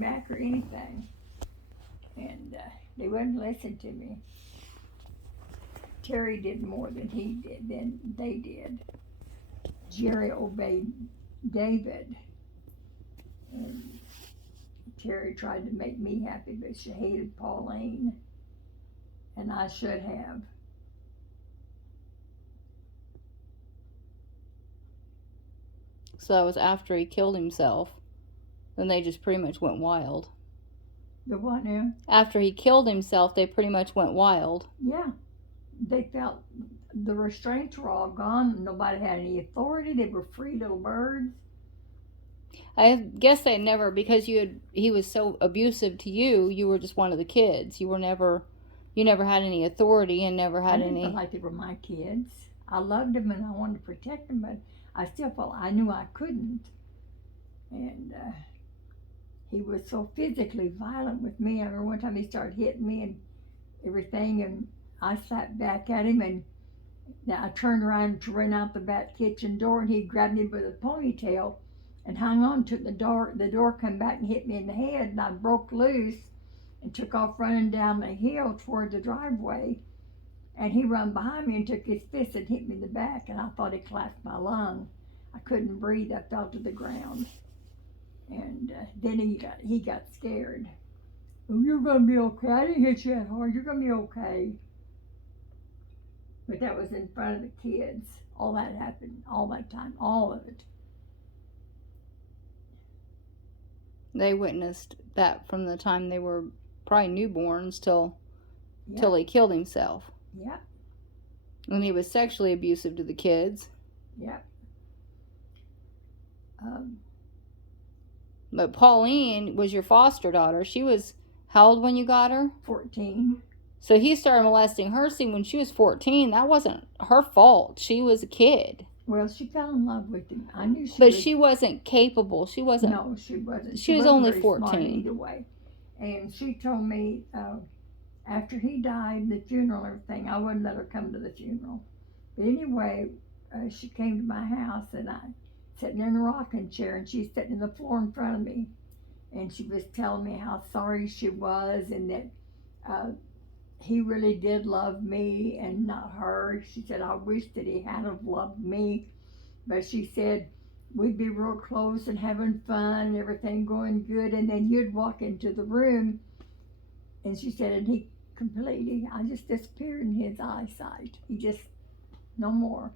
back or anything. And they wouldn't listen to me. Terry did more than they did. Jerry obeyed David. And Terry tried to make me happy, but she hated Pauline. And I should have. So that was after he killed himself. Then they just pretty much went wild. The what now? After he killed himself, they pretty much went wild. Yeah. They felt the restraints were all gone. Nobody had any authority. They were free little birds. I guess they never, because he was so abusive to you. You were just one of the kids. You never had any authority and never had I didn't any. feel like they were my kids. I loved them and I wanted to protect them, but I still felt I knew I couldn't. And he was so physically violent with me. I remember one time he started hitting me and everything, and I slapped back at him, and I turned around to run out the back kitchen door, and he grabbed me by the ponytail and hung on to the door. The door come back and hit me in the head, and I broke loose and took off running down the hill toward the driveway. And he run behind me and took his fist and hit me in the back, and I thought he collapsed my lung. I couldn't breathe. I fell to the ground. And then he got scared. Oh, you're going to be okay. I didn't hit you that hard. You're going to be okay. But that was in front of the kids. All that happened, all that time, all of it. They witnessed that from the time they were probably newborns till he killed himself. Yep. And he was sexually abusive to the kids. Yep. But Pauline was your foster daughter. She was how old when you got her? 14. So he started molesting her. See, when she was 14, that wasn't her fault. She was a kid. Well, she fell in love with him. I knew she wasn't capable. She wasn't. No, she wasn't. She was wasn't only very 14. Smart either way. And she told me after he died, the funeral and everything, I wouldn't let her come to the funeral. But anyway, she came to my house, and I sitting in a rocking chair, and she's sitting on the floor in front of me, and she was telling me how sorry she was, and that he really did love me and not her. She said, I wish that he had have loved me, but she said we'd be real close and having fun and everything going good, and then you'd walk into the room, and she said, and I just disappeared in his eyesight. He just, no more.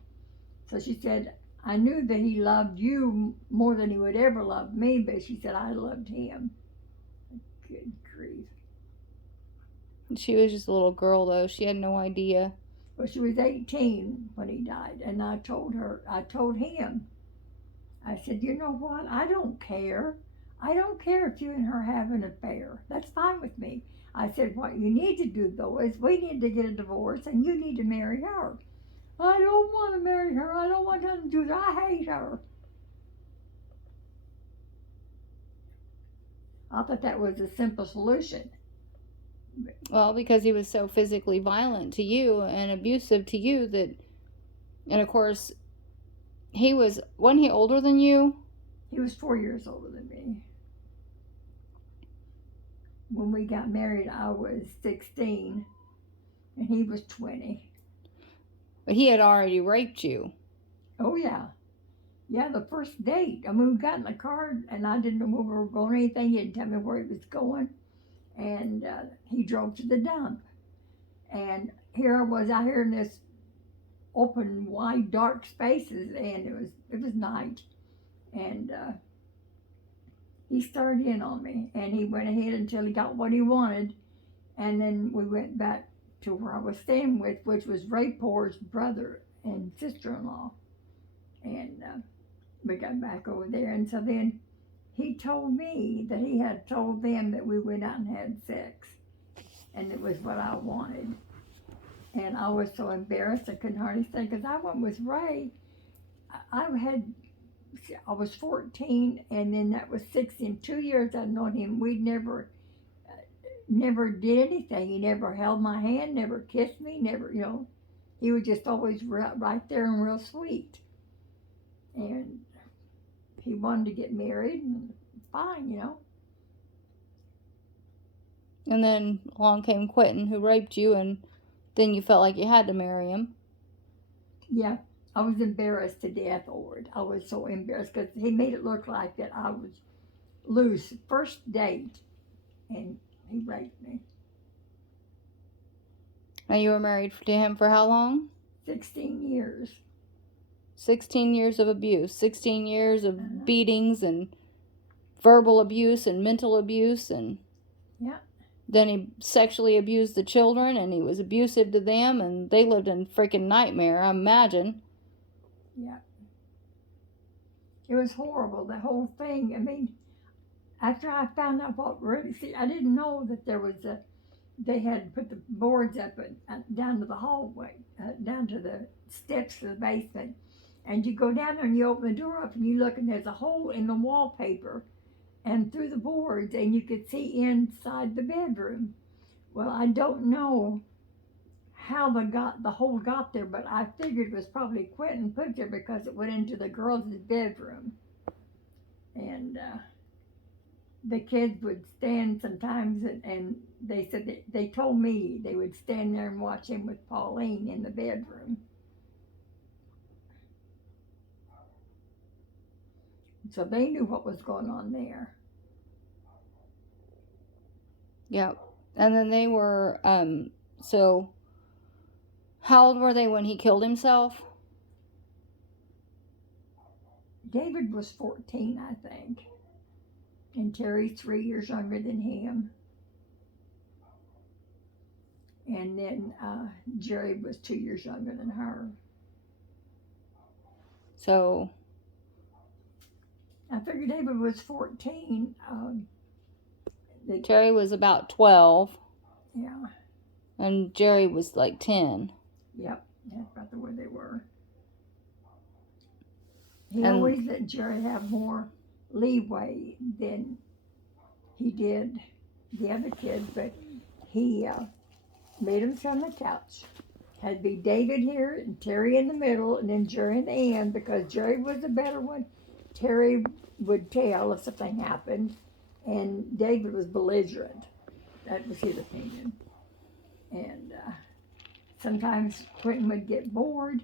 So she said, I knew that he loved you more than he would ever love me, but she said, I loved him. Good grief. She was just a little girl, though. She had no idea. Well, she was 18 when he died, and I told him, I said, you know what? I don't care. I don't care if you and her have an affair. That's fine with me. I said, what you need to do, though, is we need to get a divorce, and you need to marry her. I don't want to marry her. I don't want nothing to do with her. I hate her. I thought that was a simple solution. Well, because he was so physically violent to you and abusive to you and of course, wasn't he older than you? He was 4 years older than me. When we got married, I was 16, and he was 20. But he had already raped you. Oh, yeah. Yeah, the first date. I mean, we got in the car, and I didn't know where we were going or anything. He didn't tell me where he was going. And he drove to the dump. And here I was out here in this open, wide, dark spaces, and it was night. And he started in on me, and he went ahead until he got what he wanted. And then we went back to where I was staying with, which was Ray Poor's brother and sister-in-law. And we got back over there, and so then he told me that he had told them that we went out and had sex, and it was what I wanted. And I was so embarrassed I couldn't hardly say, because I went with Ray. I was 14, and then that was 16. 2 years I'd known him. We'd never did anything. He never held my hand, never kissed me, never, he was just always right there and real sweet. And he wanted to get married, and fine, And then along came Quentin, who raped you, and then you felt like you had to marry him. Yeah, I was embarrassed to death over it. I was so embarrassed because he made it look like that I was loose. First date, and he raped me. And you were married to him for how long? 16 years. 16 years of abuse. 16 years of Uh-huh. beatings and verbal abuse and mental abuse. And yeah. Then he sexually abused the children, and he was abusive to them, and they lived in freaking nightmare, I imagine. Yeah. It was horrible, the whole thing. I mean, after I found out what really, see, I didn't know that there was they had put the boards up down to the hallway, down to the steps to the basement. And you go down there and you open the door up and you look and there's a hole in the wallpaper and through the boards and you could see inside the bedroom. Well, I don't know how the hole got there, but I figured it was probably Quentin put there because it went into the girls' bedroom. And the kids would stand sometimes, and they said they told me they would stand there and watch him with Pauline in the bedroom. So they knew what was going on there. Yeah. And then they were, so how old were they when he killed himself? David was 14, I think, and Terry's 3 years younger than him. And then Jerry was 2 years younger than her. So I figured David was 14. Terry was about 12. Yeah. And Jerry was like 10. Yep, that's about the way they were. He And always let Jerry have more leeway than he did the other kids, but he made him sit on the couch. Had to be David here and Terry in the middle, and then Jerry in the end because Jerry was the better one. Terry would tell if something happened, and David was belligerent. That was his opinion. And sometimes Quentin would get bored,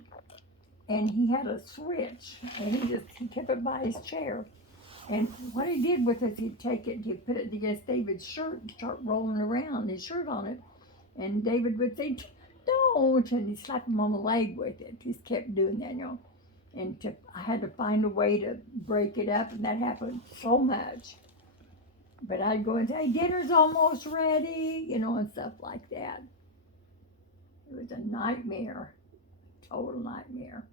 and he had a switch, and he kept it by his chair. And what he did with it, he'd take it, he'd put it against David's shirt and start rolling around his shirt on it. And David would say, "Don't," and he'd slap him on the leg with it. He just kept doing that, And I had to find a way to break it up, and that happened so much. But I'd go and say, "Hey, dinner's almost ready," and stuff like that. It was a nightmare, total nightmare.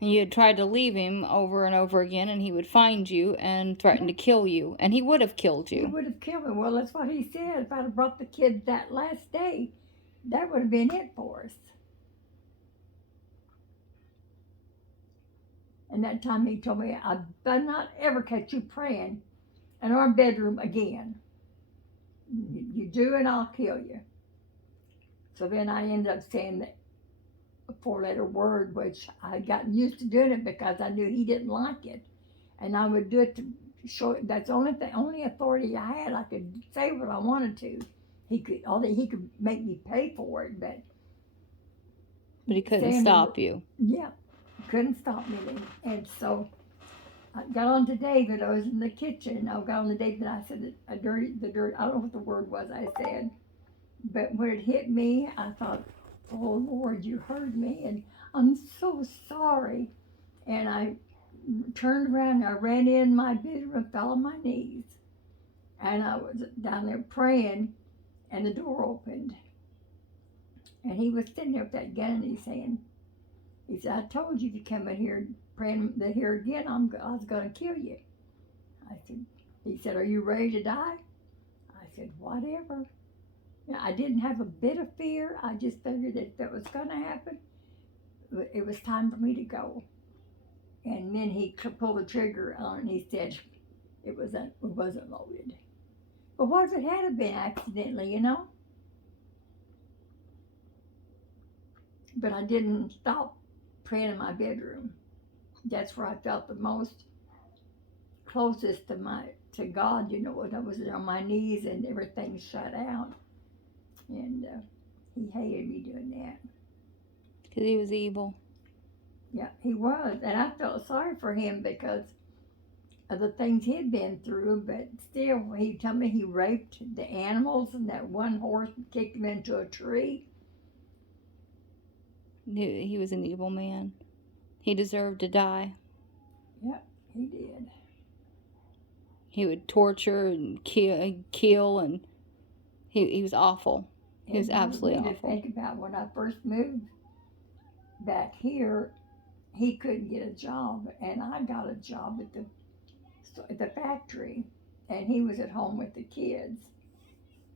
you had tried to leave him over and over again, and he would find you and threaten to kill you, and he would have killed you. He would have killed me. Well, that's what he said. If I'd have brought the kids that last day, that would have been it for us. And that time he told me, "I better not ever catch you praying in our bedroom again. You do, and I'll kill you." So then I ended up saying that a 4-letter word, which I had gotten used to doing it because I knew he didn't like it. And I would do it to show that's the only authority I had. I could say what I wanted to. He could make me pay for it, but he couldn't stop you. Yeah, couldn't stop me. And so I got on to David. I was in the kitchen. I got on to David. And I said the dirty. I don't know what the word was. I said, but when it hit me, I thought, "Oh Lord, you heard me, and I'm so sorry." And I turned around. And I ran in my bedroom and fell on my knees. And I was down there praying, and the door opened. And he was sitting there with that gun, and he said, "I told you if you come in here praying here again, I was going to kill you." He said, "Are you ready to die?" I said, "Whatever." I didn't have a bit of fear. I just figured that if that was going to happen, it was time for me to go. And then he pulled the trigger on it, and he said it wasn't loaded. But what if it had been accidentally, But I didn't stop praying in my bedroom. That's where I felt the most closest to my to God, you know, when I was on my knees and everything shut out. And he hated me doing that. Because he was evil. Yeah, he was. And I felt sorry for him because of the things he'd been through, but still, he told me he raped the animals and that one horse kicked him into a tree. He was an evil man. He deserved to die. Yep, he did. He would torture and kill, and he was awful. He was absolutely awful. awful. To think about when I first moved back here, he couldn't get a job, and I got a job at the factory, and he was at home with the kids.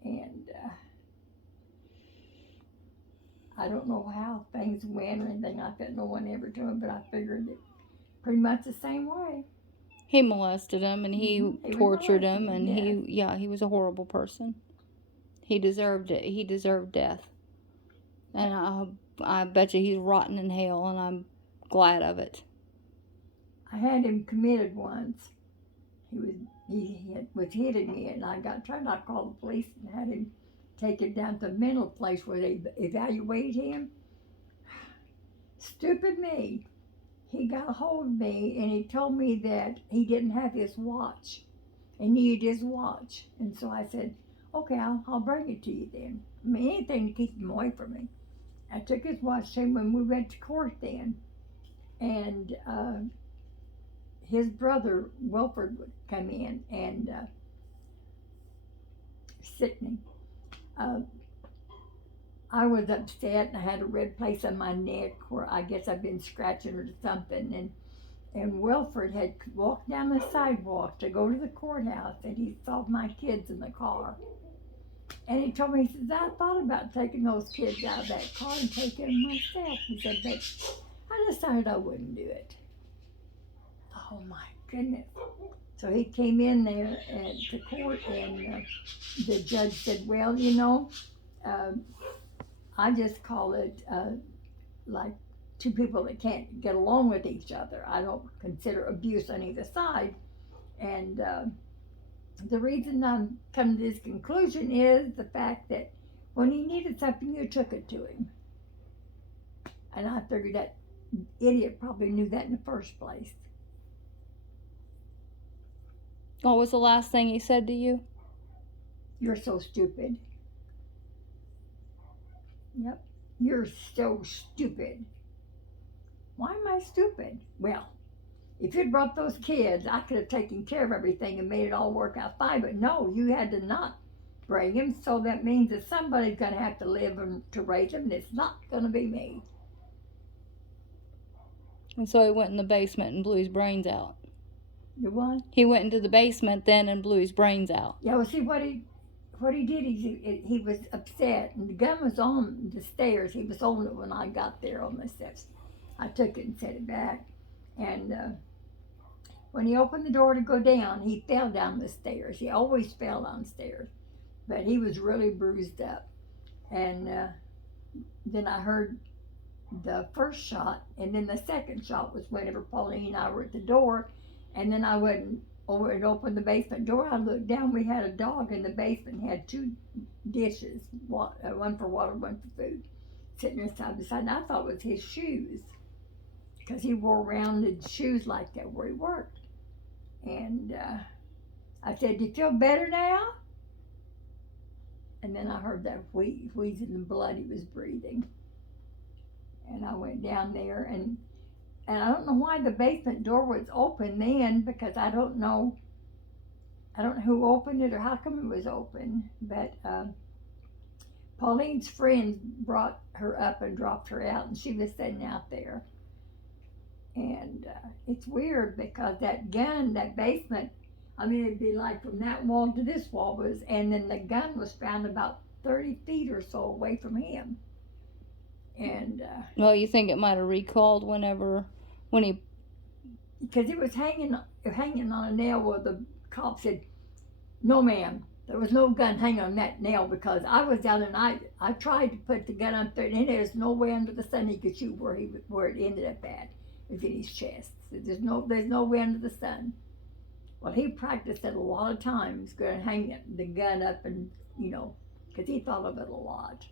And I don't know how things went or anything like that. No one ever told me, but I figured it pretty much the same way. He molested him, and he tortured him, and yes. he was a horrible person. He deserved it. He deserved death. And I bet you he's rotten in hell, and I'm glad of it. I had him committed once. He was hitting me, and I tried to call the police and had him taken down to a mental place where they evaluated him. Stupid me. He got a hold of me and he told me that he didn't have his watch and needed his watch. And so I said, okay, I'll bring it to you then. I mean, anything to keep him away from me. I took his watch to him when we went to court then. And his brother, Wilford, would come in and Sydney. I was upset and I had a red place on my neck where I guess I'd been scratching or something. And Wilford had walked down the sidewalk to go to the courthouse and he saw my kids in the car. And he told me, he says, I thought about taking those kids out of that car and taking them myself. He said, but I decided I wouldn't do it. Oh my goodness. So he came in there to court and the judge said, well, you know, I just call it like two people that can't get along with each other. I don't consider abuse on either side. And the reason I'm coming to this conclusion is the fact that when he needed something, you took it to him. And I figured that idiot probably knew that in the first place. What was the last thing he said to you? You're so stupid. Yep, you're so stupid. Why am I stupid? Well, if you'd brought those kids, I could have taken care of everything and made it all work out fine. But no, you had to not bring them. So that means that somebody's going to have to live to raise them, and it's not going to be me. And so he went in the basement and blew his brains out. You what? He went into the basement then and blew his brains out. Yeah, well, see what he did, he was upset, and the gun was on the stairs. He was holding it when I got there on the steps. I took it and set it back, and when he opened the door to go down, he fell down the stairs. He always fell downstairs, but he was really bruised up. And then I heard the first shot, and then the second shot was whenever Pauline and I were at the door, and then I went over and opened the basement door. I looked down. We had a dog in the basement. Had two dishes, one for water, one for food, sitting there side by side. And I thought it was his shoes, because he wore rounded shoes like that where he worked. And I said, do you feel better now? And then I heard that wheezing the blood he was breathing. And I went down there, and I don't know why the basement door was open then, because I don't know who opened it or how come it was open. But Pauline's friends brought her up and dropped her out, and she was sitting out there. And it's weird because that gun, that basement, I mean, it'd be like from that wall to this wall and then the gun was found about 30 feet or so away from him. And well, you think it might have recalled when he, because it was hanging on a nail where the cop said, no ma'am, there was no gun hanging on that nail, because I was down and I tried to put the gun up there, and there's no way under the sun he could shoot where it ended up at. It was in his chest. So there's no way under the sun. Well, he practiced it a lot of times, going to hang the gun up and, because he thought of it a lot.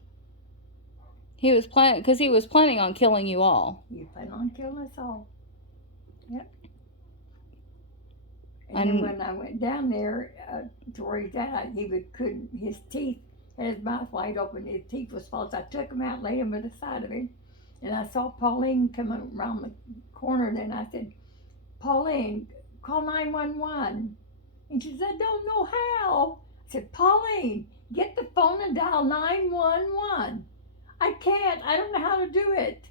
He was planning on killing you all. He planned on killing us all. Yep. And then And when I went down there to where he's at, couldn't, his teeth, had his mouth wide open, his teeth was false. I took him out, laid him at the side of him, and I saw Pauline coming around the corner, and then I said, Pauline, call 911. And she said, I don't know how. I said, Pauline, get the phone and dial 911. I can't, I don't know how to do it.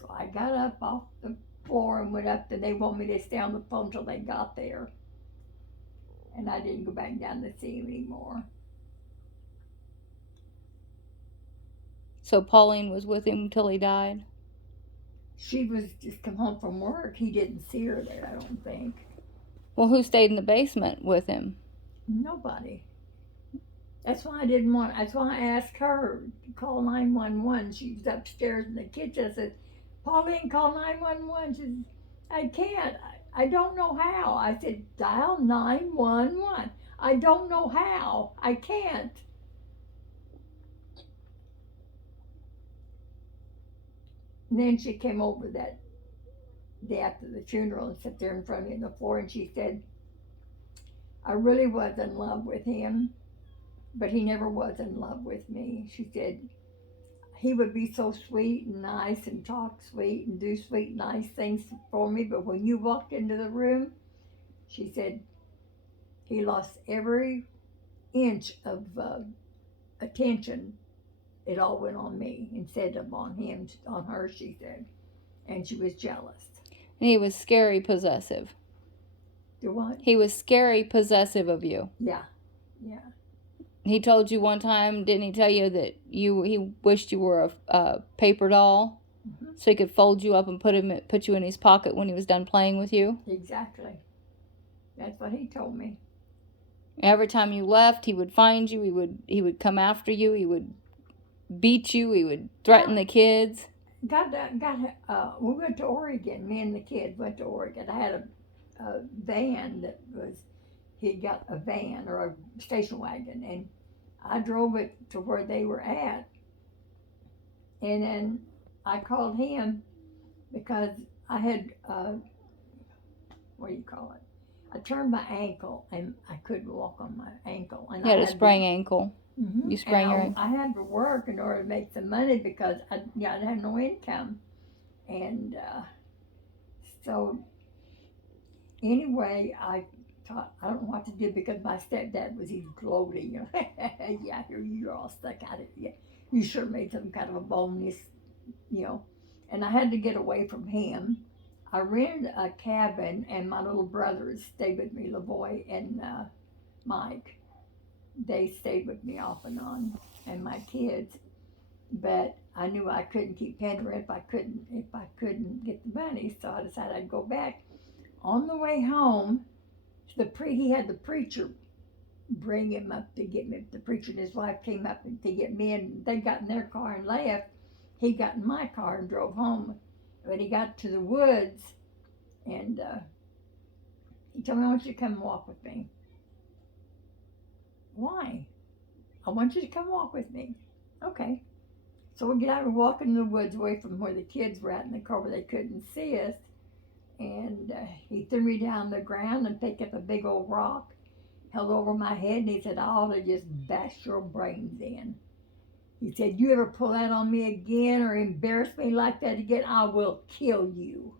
So I got up off the floor and went up, and they want me to stay on the phone till they got there. And I didn't go back down to see him anymore. so Pauline was with him till he died? She was just come home from work. He didn't see her there, I don't think. Well, who stayed in the basement with him? Nobody. That's why I asked her to call 911. She was upstairs in the kitchen. I said, Pauline, call 911. She said, I can't. I don't know how. I said, dial 911. I don't know how. I can't. And then she came over that day after the funeral and sat there in front of me on the floor, and she said, I really was in love with him, but he never was in love with me. She said, he would be so sweet and nice and talk sweet and do sweet, nice things for me, but when you walked into the room, she said, he lost every inch of attention. It all went on me instead of on him, on her, she said. And she was jealous. And he was scary possessive. Do what? He was scary possessive of you. Yeah, yeah. He told you one time, didn't he tell you that he wished you were a paper doll, so he could fold you up and put you in his pocket when he was done playing with you? Exactly. That's what he told me. Every time you left, he would find you. He would come after you. He would beat you. He would threaten the kids. We went to Oregon. Me and the kids went to Oregon. I had a van that was, he got a van or a station wagon, and I drove it to where they were at. And then I called him because I had, what do you call it? I turned my ankle and I couldn't walk on my ankle. And You had a sprained ankle. Mm-hmm. You sprained your ankle. I had to work in order to make some money because I had no income. And so anyway, I thought, I don't know what to do because my stepdad was even gloating. Yeah, here you're all stuck out of it. You sure made some kind of a bonus, And I had to get away from him. I rented a cabin, and my little brothers stayed with me, Lavoy and Mike. They stayed with me off and on, and my kids. But I knew I couldn't keep paying rent if I couldn't get the money. So I decided I'd go back. On the way home, he had the preacher bring him up to get me. The preacher and his wife came up to get me, and they got in their car and left. He got in my car and drove home. But he got to the woods, and he told me, I want you to come walk with me. Why? I want you to come walk with me. Okay. So we get out and walk in the woods away from where the kids were at in the car where they couldn't see us. And he threw me down the ground and picked up a big old rock, held over my head, and he said, I ought to just bash your brains in. He said, you ever pull that on me again or embarrass me like that again, I will kill you.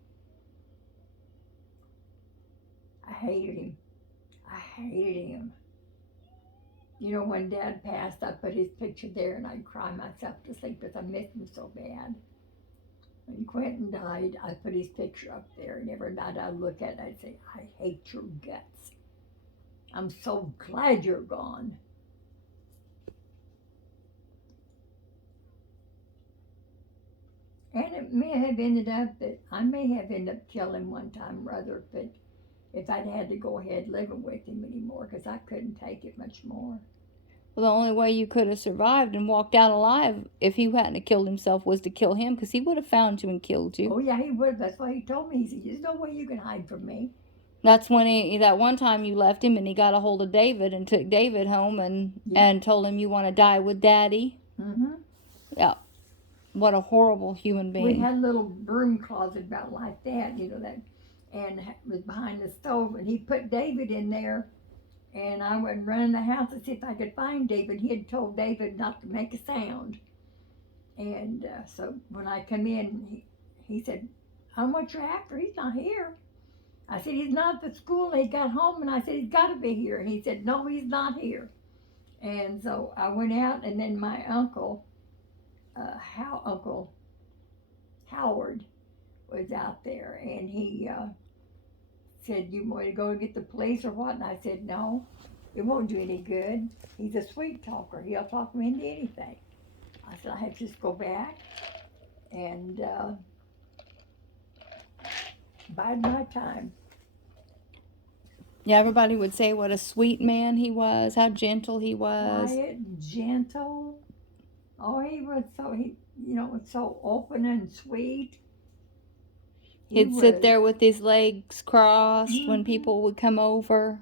I hated him. When Dad passed, I put his picture there and I'd cry myself to sleep because I missed him so bad. When Quentin died, I put his picture up there, and every night I'd look at it and I'd say, I hate your guts. I'm so glad you're gone. And it may have ended up that I may have ended up killing one time, rather, but if I'd had to go ahead living with him anymore, because I couldn't take it much more. Well, the only way you could have survived and walked out alive if he hadn't have killed himself was to kill him, because he would have found you and killed you. Oh, yeah, he would have. That's why he told me. He said, there's no way you can hide from me. That's when that one time you left him and he got a hold of David and took David home and told him you want to die with Daddy. Mm-hmm. Yeah. What a horrible human being. We had a little broom closet about like that, and it was behind the stove, and he put David in there, and I went running the house to see if I could find David. He had told David not to make a sound, and so when I come in, he said, "I don't know what you're after. He's not here." I said, "He's not at the school." He got home, and I said, "He's got to be here." And he said, "No, he's not here." And so I went out, and then my uncle, Uncle Howard, was out there, and he said, "You want to go get the police or what?" And I said, "No, it won't do any good. He's a sweet talker. He'll talk me into anything." I said, "I have to just go back and bide my time." Yeah, everybody would say what a sweet man he was, how gentle he was. Quiet, gentle. Oh, he was so open and sweet. He'd sit there with his legs crossed when people would come over.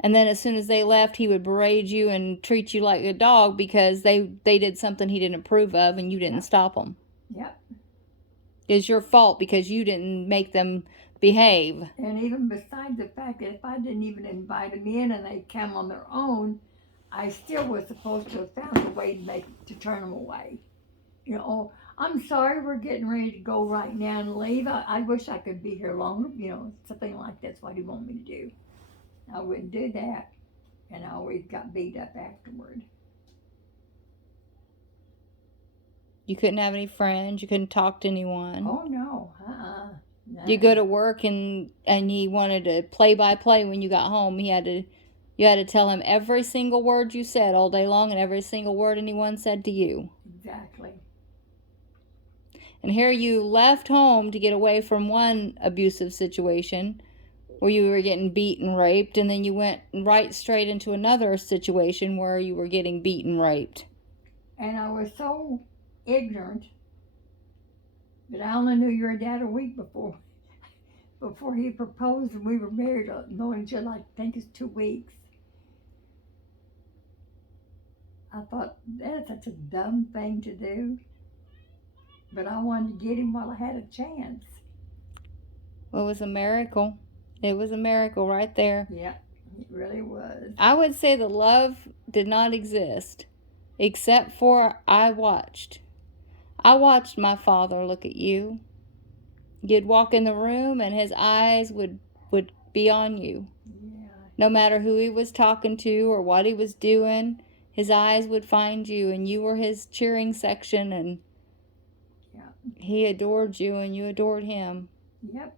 And then as soon as they left, he would berate you and treat you like a dog because they did something he didn't approve of and you didn't stop them. Yep. It's your fault because you didn't make them behave. And even besides the fact that if I didn't even invite them in and they came on their own, I still was supposed to have found a way to turn them away. I'm sorry, we're getting ready to go right now and leave. I wish I could be here longer, something like that's what he wanted me to do. I wouldn't do that, and I always got beat up afterward. You couldn't have any friends. You couldn't talk to anyone. Oh, no. No. You go to work and he wanted to play-by-play when you got home. You had to tell him every single word you said all day long and every single word anyone said to you. Exactly. And here you left home to get away from one abusive situation where you were getting beat and raped, and then you went right straight into another situation where you were getting beat and raped. And I was so ignorant that I only knew your dad a week before he proposed, and we were married, knowing each other, I think it's 2 weeks. I thought, that's such a dumb thing to do. But I wanted to get him while I had a chance. Well, it was a miracle. It was a miracle right there. Yeah, it really was. I would say the love did not exist, except for I watched my father look at you. You'd walk in the room and his eyes would be on you. Yeah. No matter who he was talking to or what he was doing, his eyes would find you, and you were his cheering section, and he adored you and you adored him. Yep.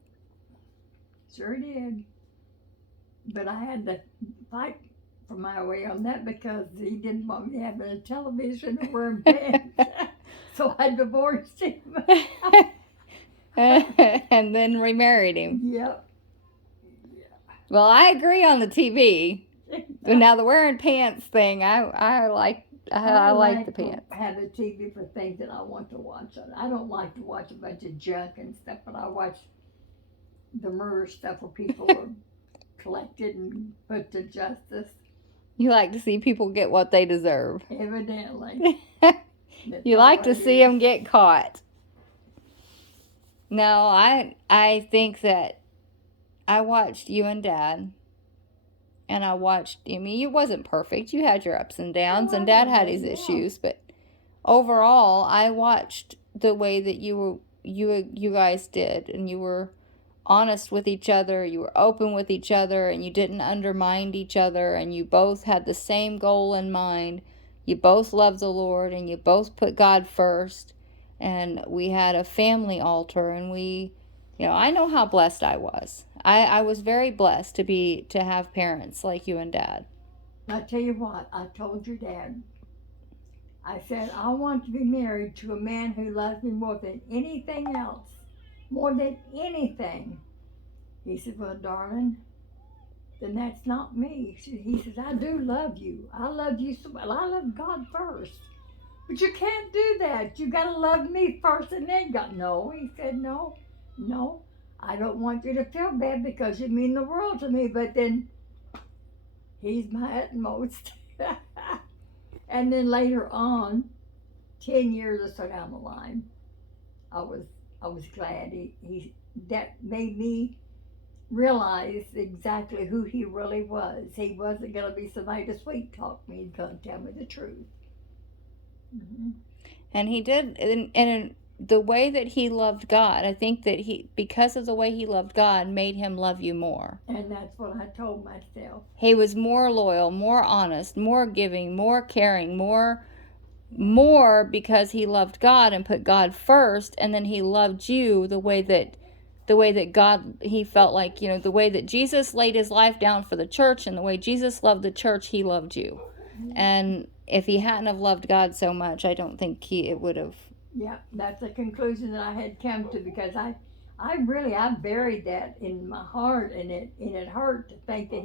Sure did. But I had to fight for my way on that because he didn't want me having a television or wearing pants. So I divorced him. And then remarried him. Yep. Yeah. Well, I agree on the TV. Now the wearing pants thing, I like the pants. I have a TV for things that I want to watch. I don't like to watch a bunch of junk and stuff, but I watch the murder stuff where people are collected and put to justice. You like to see people get what they deserve. Evidently. You like to see them get caught. No, I think that I watched you and Dad. And I watched, it wasn't perfect. You had your ups and downs, and Dad had his issues. But overall, I watched the way that you guys did. And you were honest with each other. You were open with each other. And you didn't undermine each other. And you both had the same goal in mind. You both loved the Lord. And you both put God first. And we had a family altar. And I know how blessed I was. I was very blessed to have parents like you and Dad. I tell you what, I told your dad. I said, I want to be married to a man who loves me more than anything else. More than anything. He said, well, darling, then that's not me. He says, I do love you. I love you so well. I love God first. But you can't do that. You got to love me first and then God. No, he said, no. I don't want you to feel bad because you mean the world to me, but then he's my utmost. And then later on, 10 years or so down the line, I was I was glad he that made me realize exactly who he really was. He wasn't going to be somebody to sweet talk me. He's going to tell me the truth. Mm-hmm. And he did, and the way that he loved God, I think that he, because of the way he loved God, made him love you more. And that's what I told myself. He was more loyal, more honest, more giving, more caring, more because he loved God and put God first, and then he loved you the way that God, he felt like, the way that Jesus laid his life down for the church, and the way Jesus loved the church, he loved you. And if he hadn't have loved God so much, I don't think it would have. Yeah, that's a conclusion that I had come to, because I buried that in my heart, and it hurt to think that